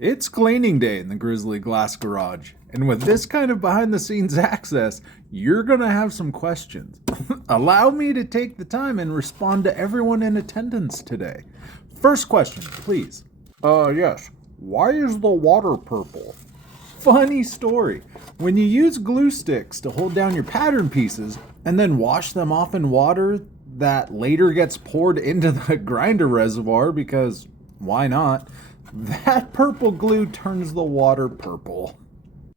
It's cleaning day in the Grizzly Glass Garage, and with this kind of behind the scenes access, you're gonna have some questions. Allow me to take the time and respond to everyone in attendance today. First question, please. Yes. Why is the water purple? Funny story. When you use glue sticks to hold down your pattern pieces and then wash them off in water that later gets poured into the grinder reservoir because why not? That purple glue turns the water purple.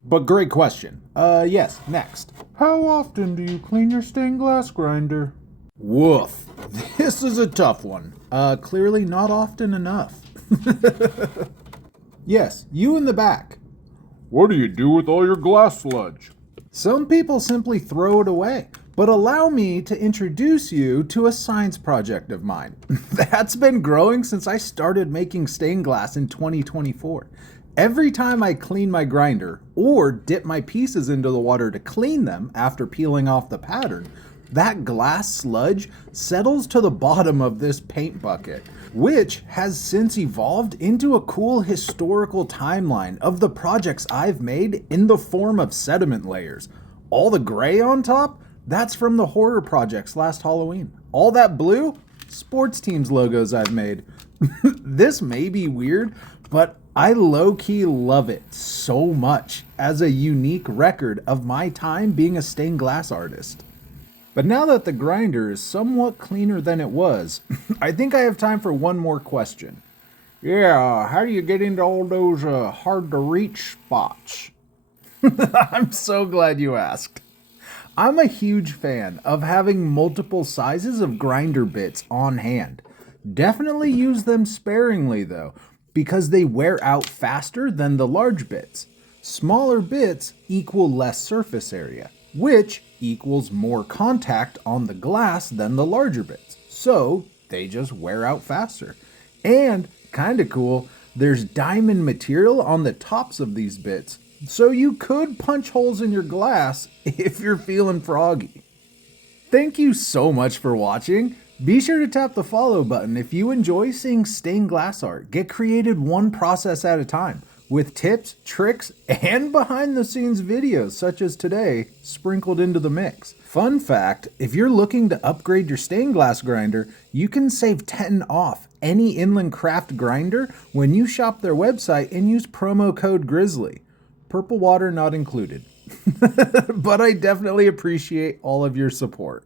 But great question. Yes, next. How often do you clean your stained glass grinder? Woof. This is a tough one. Clearly not often enough. Yes, you in the back. What do you do with all your glass sludge? Some people simply throw it away. But allow me to introduce you to a science project of mine. That's been growing since I started making stained glass in 2024. Every time I clean my grinder or dip my pieces into the water to clean them after peeling off the pattern, that glass sludge settles to the bottom of this paint bucket, which has since evolved into a cool historical timeline of the projects I've made in the form of sediment layers. All the gray on top, that's from the horror projects last Halloween. All that blue, sports teams logos I've made. This may be weird, but I low-key love it so much as a unique record of my time being a stained glass artist. But now that the grinder is somewhat cleaner than it was, I think I have time for one more question. Yeah, how do you get into all those hard-to-reach spots? I'm so glad you asked. I'm a huge fan of having multiple sizes of grinder bits on hand. Definitely use them sparingly though, because they wear out faster than the large bits. Smaller bits equal less surface area, which equals more contact on the glass than the larger bits. So they just wear out faster. And kinda cool, there's diamond material on the tops of these bits. So you could punch holes in your glass if you're feeling froggy. Thank you so much for watching. Be sure to tap the follow button if you enjoy seeing stained glass art get created one process at a time, with tips, tricks, and behind the scenes videos such as today sprinkled into the mix. Fun fact, if you're looking to upgrade your stained glass grinder, you can save 10 off any Inland Craft grinder when you shop their website and use promo code Grizzly. Purple water not included. But I definitely appreciate all of your support.